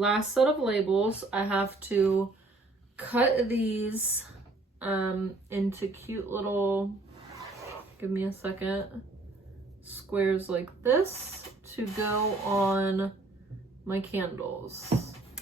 last set of labels, I have to cut these into cute little, give me a second, squares like this to go on my candles.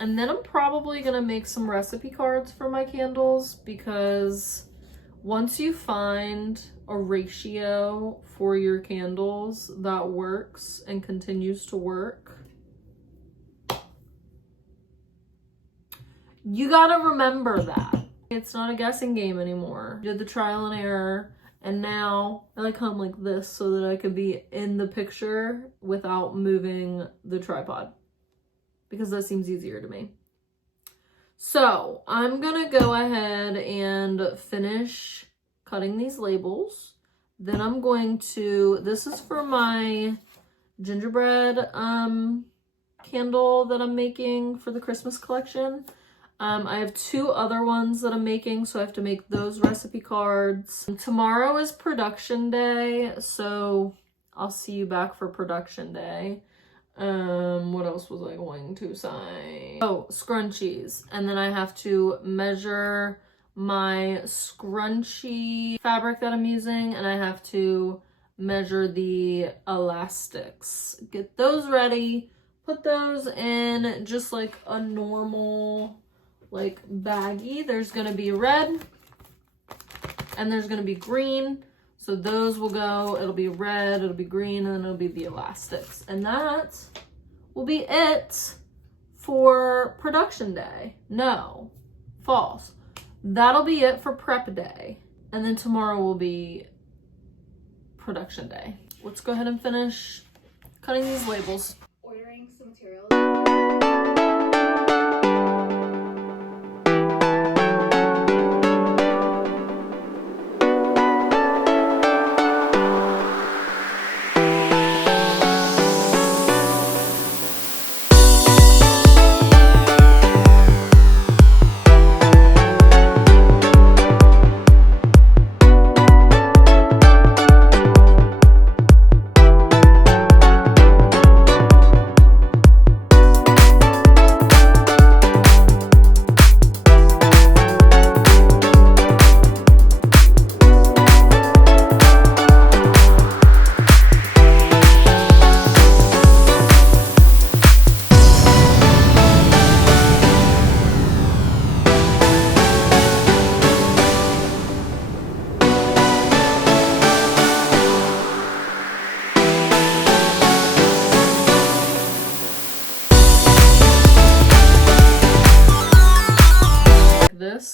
And then I'm probably gonna make some recipe cards for my candles, because once you find a ratio for your candles that works and continues to work, you gotta remember that. It's not a guessing game anymore. I did the trial and error, and now I come like this so that I could be in the picture without moving the tripod, because that seems easier to me. So I'm gonna go ahead and finish cutting these labels. Then I'm going to, this is for my gingerbread candle that I'm making for the Christmas collection. I have 2 other ones that I'm making, so I have to make those recipe cards. Tomorrow is production day, so I'll see you back for production day. What else was I going to say? Oh, scrunchies. And then I have to measure my scrunchie fabric that I'm using, and I have to measure the elastics. Get those ready, put those in just like a normal like baggie. There's gonna be red and there's gonna be green. So those will go, it'll be red, it'll be green, and then it'll be the elastics. And that will be it for production day. No, false. That'll be it for prep day. And then tomorrow will be production day. Let's go ahead and finish cutting these labels. Ordering some materials.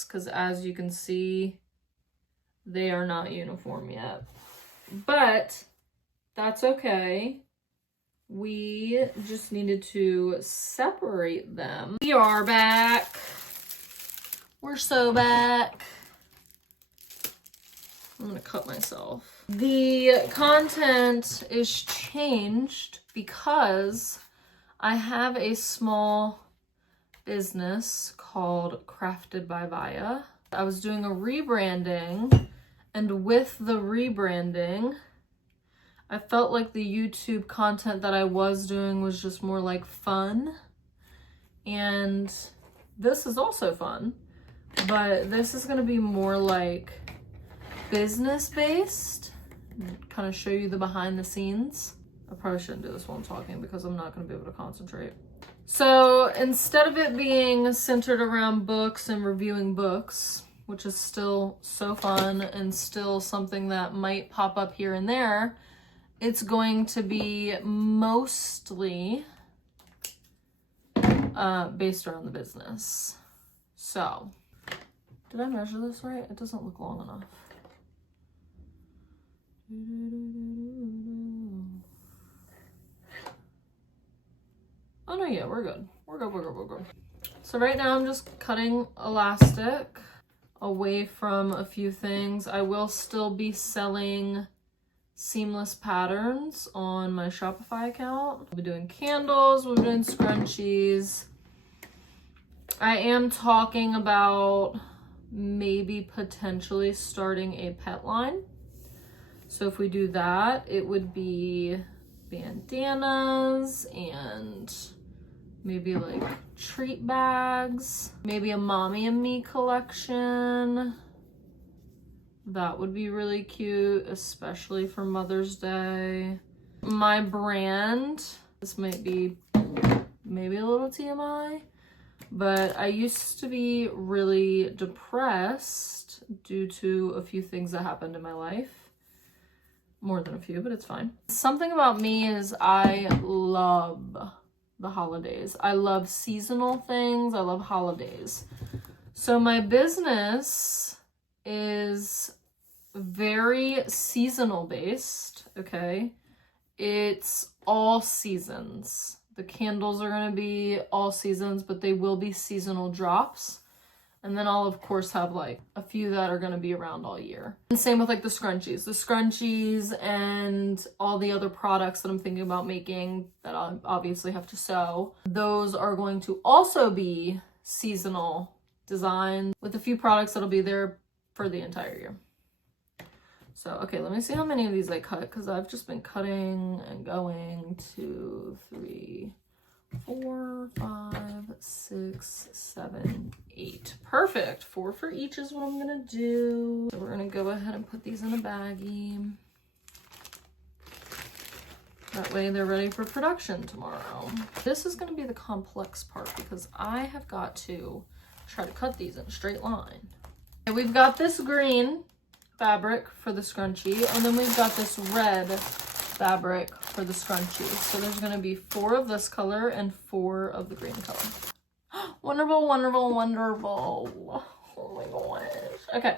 Because as you can see, they are not uniform yet, but that's okay. We just needed to separate them. We are back. We're so back. I'm gonna cut myself. The content is changed because I have a small business called Crafted by Via. I was doing a rebranding, and with the rebranding, I felt like the YouTube content that I was doing was just more like fun. And this is also fun, but this is gonna be more like business based, kind of show you the behind the scenes. I probably shouldn't do this while I'm talking because I'm not gonna be able to concentrate. So instead of it being centered around books and reviewing books, which is still so fun and still something that might pop up here and there, it's going to be mostly based around the business. So, did I measure this right? It doesn't look long enough. Oh no, yeah, we're good. We're good. So right now I'm just cutting elastic away from a few things. I will still be selling seamless patterns on my Shopify account. We'll be doing candles, we'll be doing scrunchies. I am talking about maybe potentially starting a pet line. So if we do that, it would be bandanas and maybe like treat bags, maybe a mommy and me collection. That would be really cute, especially for Mother's Day. My brand, this might be maybe a little TMI, but I used to be really depressed due to a few things that happened in my life. More than a few, but it's fine. Something about me is I love the holidays. I love seasonal things. I love holidays. So my business is very seasonal based, okay? It's all seasons. The candles are going to be all seasons, but they will be seasonal drops. And then I'll, of course, have like a few that are going to be around all year. And same with like the scrunchies. The scrunchies and all the other products that I'm thinking about making that I'll obviously have to sew. Those are going to also be seasonal designs with a few products that'll be there for the entire year. So, okay, let me see how many of these I cut because I've just been cutting and going. 2, 3, 4, 5, 6, 7, 8. Perfect. 4 for each is what I'm gonna do. So we're gonna go ahead and put these in a baggie. That way they're ready for production tomorrow. This is gonna be the complex part because I have got to try to cut these in a straight line. And we've got this green fabric for the scrunchie, and then we've got this red fabric for the scrunchie. So there's going to be 4 of this color and 4 of the green color. Wonderful, wonderful, wonderful. Oh my gosh. Okay.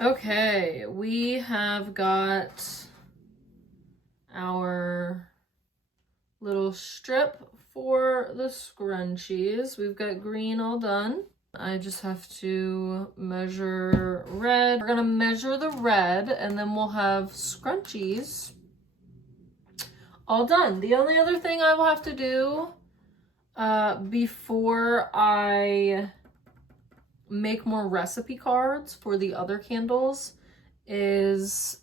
Okay, we have got our little strip for the scrunchies. We've got green all done. I just have to measure red. We're gonna measure the red and then we'll have scrunchies all done. The only other thing I will have to do before I make more recipe cards for the other candles is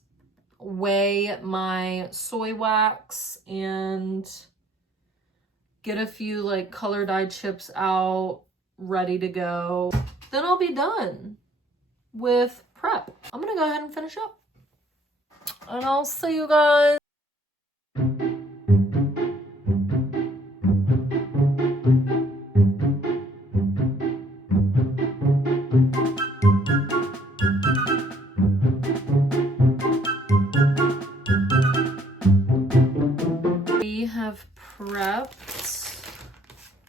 weigh my soy wax and get a few like color dye chips out ready to go. Then I'll be done with prep. I'm gonna go ahead and finish up and I'll see you guys. Prepped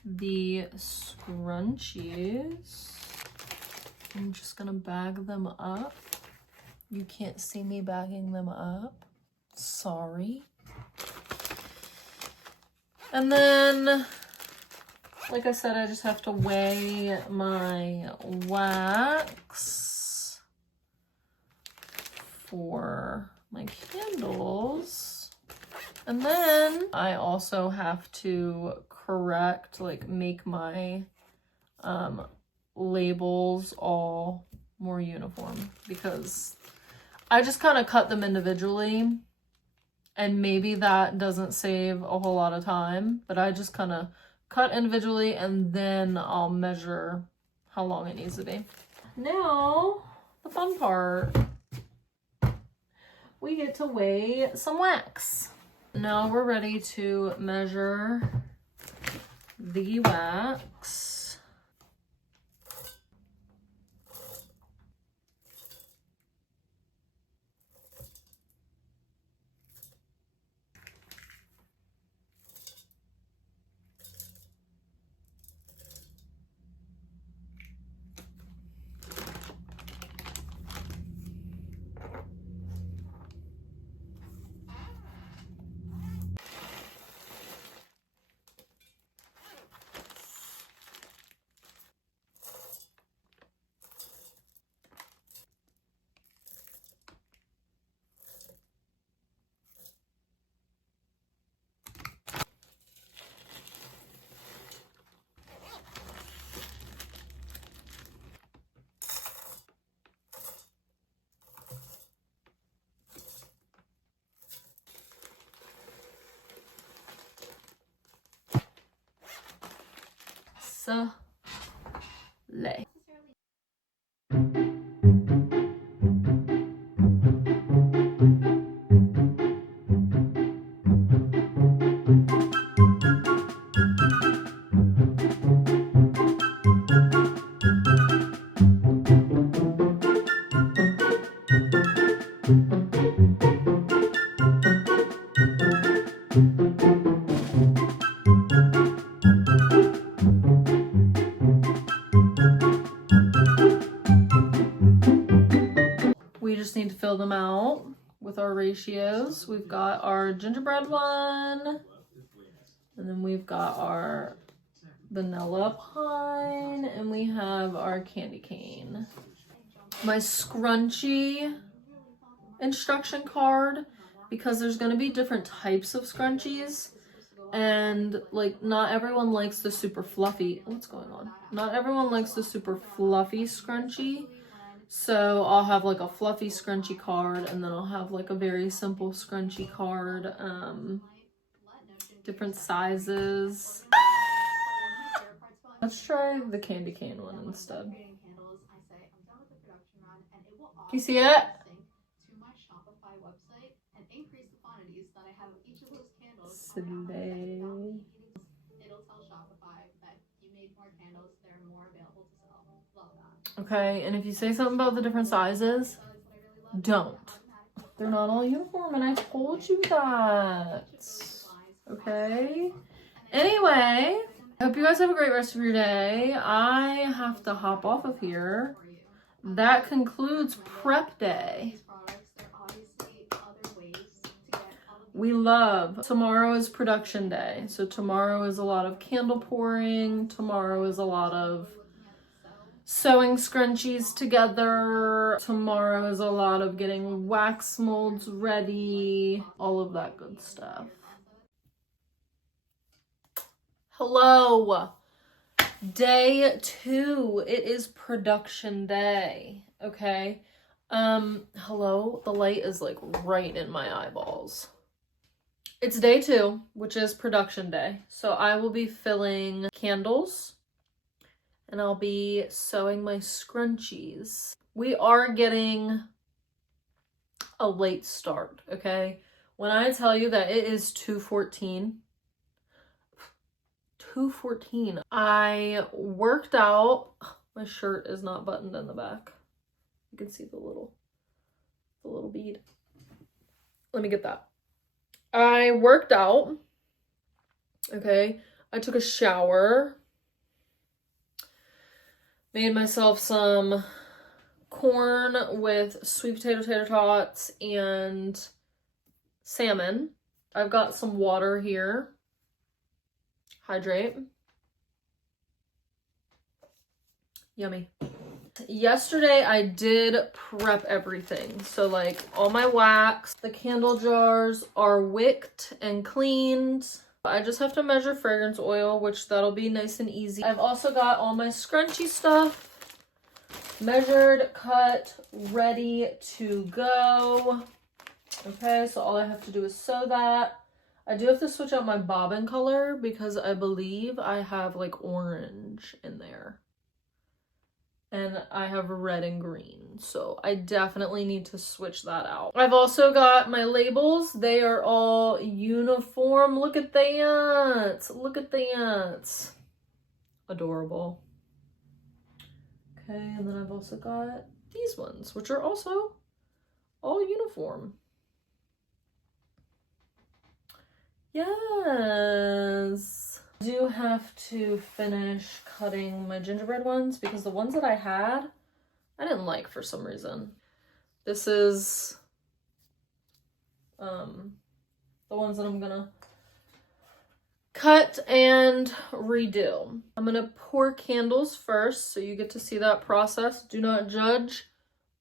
the scrunchies. I'm just gonna bag them up. You can't see me bagging them up. Sorry. And then, like I said, I just have to weigh my wax for my candles. And then I also have to correct, like make my labels all more uniform because I just kind of cut them individually and maybe that doesn't save a whole lot of time, but I just kind of cut individually and then I'll measure how long it needs to be. Now the fun part. We get to weigh some wax. Now we're ready to measure the wax. Lay. We just need to fill them out with our ratios. We've got our gingerbread one, and then we've got our vanilla pine, and we have our candy cane. My scrunchie instruction card, because there's going to be different types of scrunchies, and like not everyone likes the super fluffy. What's going on? Not everyone likes the super fluffy scrunchie. So I'll have like a fluffy scrunchie card, and then I'll have like a very simple scrunchie card, different sizes. Let's try the candy cane one instead. Do you see it? Slay. It'll tell Shopify that you made more candles, they're more available to sell. Love that. Okay, and if you say something about the different sizes, don't. They're not all uniform, and I told you that. Okay? Anyway, I hope you guys have a great rest of your day. I have to hop off of here. That concludes prep day. We love. Tomorrow is production day. So tomorrow is a lot of candle pouring. Tomorrow is a lot of sewing scrunchies together. Tomorrow is a lot of getting wax molds ready. All of that good stuff. Hello. Day 2. It is production day. Okay. Hello. The light is like right in my eyeballs. It's day 2, which is production day. So I will be filling candles, and I'll be sewing my scrunchies. We are getting a late start, okay? When I tell you that it is 2:14, I worked out. My shirt is not buttoned in the back. You can see the little bead. Let me get that. I worked out, okay? I took a shower, made myself some corn with sweet potato tater tots and salmon. I've got some water here. Hydrate. Yummy. Yesterday I did prep everything. So like all my wax, the candle jars are wicked and cleaned. I just have to measure fragrance oil, which that'll be nice and easy. I've also got all my scrunchy stuff measured, cut, ready to go. Okay, so all I have to do is sew that. I do have to switch out my bobbin color because I believe I have like orange in there. and I have red and green. So I definitely need to switch that out. I've also got my labels. They are all uniform. Look at that. Look at that. Adorable. Okay, and then I've also got these ones, which are also all uniform. Yes. I do have to finish cutting my gingerbread ones because the ones that I had, I didn't like for some reason. This is the ones that I'm gonna cut and redo. I'm gonna pour candles first so you get to see that process. Do not judge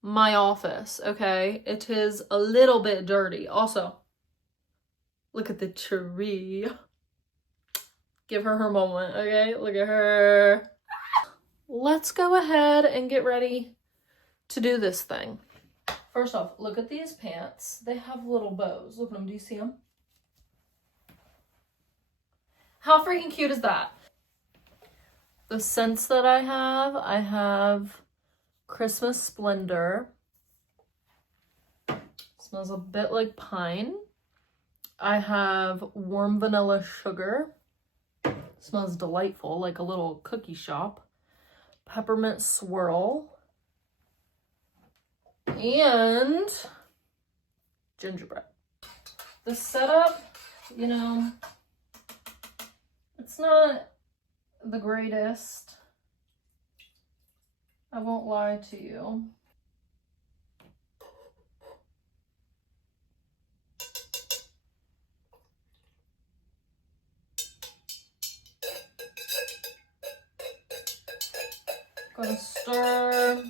my office, okay? It is a little bit dirty. Also, look at the tree. Give her her moment, okay? Look at her. Let's go ahead and get ready to do this thing. First off, look at these pants. They have little bows. Look at them. Do you see them? How freaking cute is that? The scents that I have Christmas Splendor. Smells a bit like pine. I have Warm Vanilla Sugar. Smells delightful, like a little cookie shop. Peppermint Swirl. And gingerbread. The setup, you know, it's not the greatest. I won't lie to you. Gonna stir.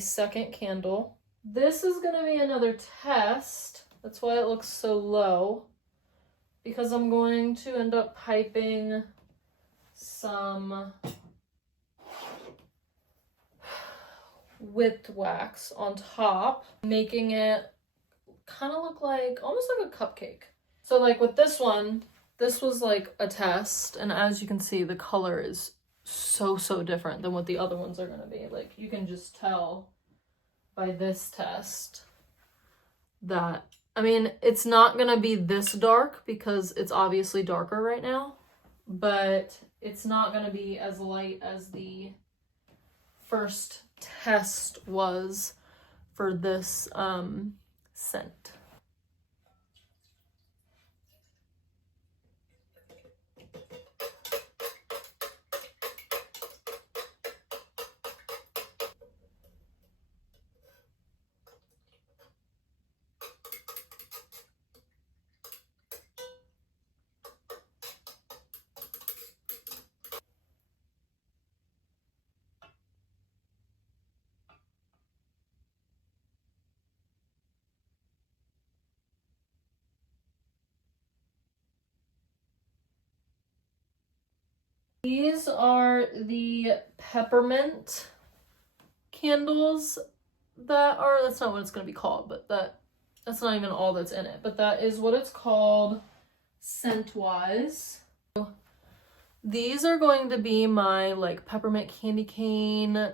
second candle. This is going to be another test. That's why it looks so low, because I'm going to end up piping some whipped wax on top, making it kind of look like almost like a cupcake. So like with this one, this was like a test, and as you can see, the color is so different than what the other ones are going to be. Like you can just tell by this test that, I mean, it's not going to be this dark because it's obviously darker right now, but it's not going to be as light as the first test was for this scent. These are the peppermint candles that are, that's not what it's going to be called, but that's not even all that's in it, but that is what it's called scent-wise. These are going to be my like peppermint candy cane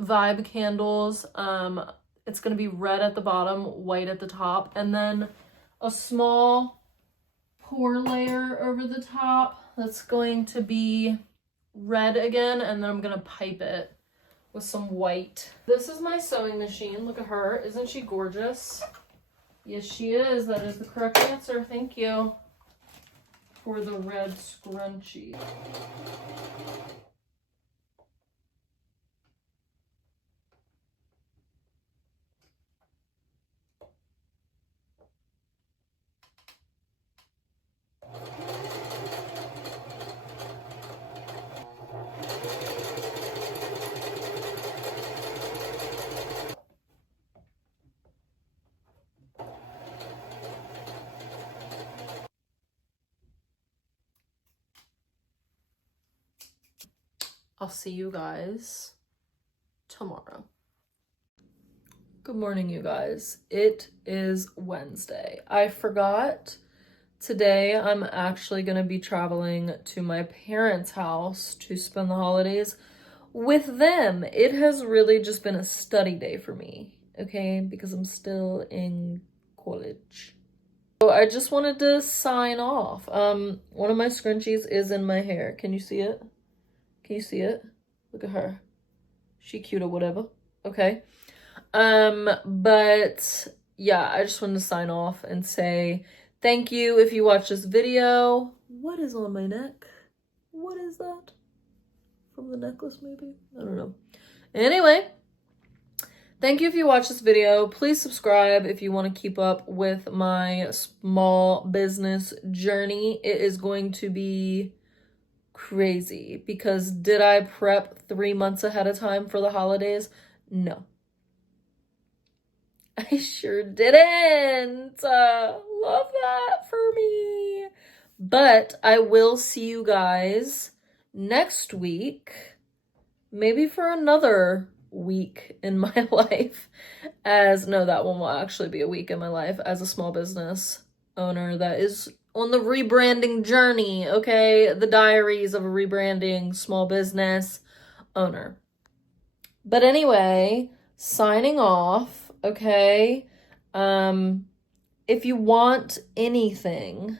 vibe candles. It's going to be red at the bottom, white at the top, and then a small pour layer over the top that's going to be red again, and then I'm going to pipe it with some white. This is my sewing machine. Look at her. Isn't she gorgeous? Yes, she is. That is the correct answer. Thank you for the red scrunchie. I'll see you guys tomorrow. Good morning, you guys. It is Wednesday. I forgot today I'm actually going to be traveling to my parents' house to spend the holidays with them. It has really just been a study day for me, okay? Because I'm still in college. So I just wanted to sign off. One of my scrunchies is in my hair. Can you see it? Can you see it? Look at her. She cute or whatever. Okay. But yeah, I just wanted to sign off and say thank you if you watch this video. What is on my neck? What is that? From the necklace, maybe? I don't know. Anyway, thank you if you watch this video. Please subscribe if you want to keep up with my small business journey. It is going to be crazy because did I prep 3 months ahead of time for the holidays? No. I sure didn't. Love that for me. But I will see you guys next week, maybe for another week in my life no, that one will actually be a week in my life as a small business owner that is on the rebranding journey, okay? The diaries of a rebranding small business owner. But anyway, signing off, okay? If you want anything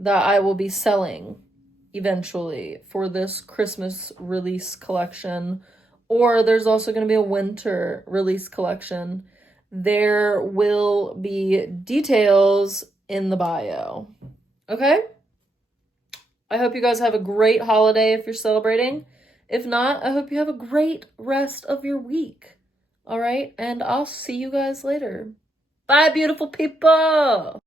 that I will be selling eventually for this Christmas release collection, or there's also going to be a winter release collection, there will be details in the bio. Okay? I hope you guys have a great holiday if you're celebrating. If not, I hope you have a great rest of your week. All right? And I'll see you guys later. Bye, beautiful people!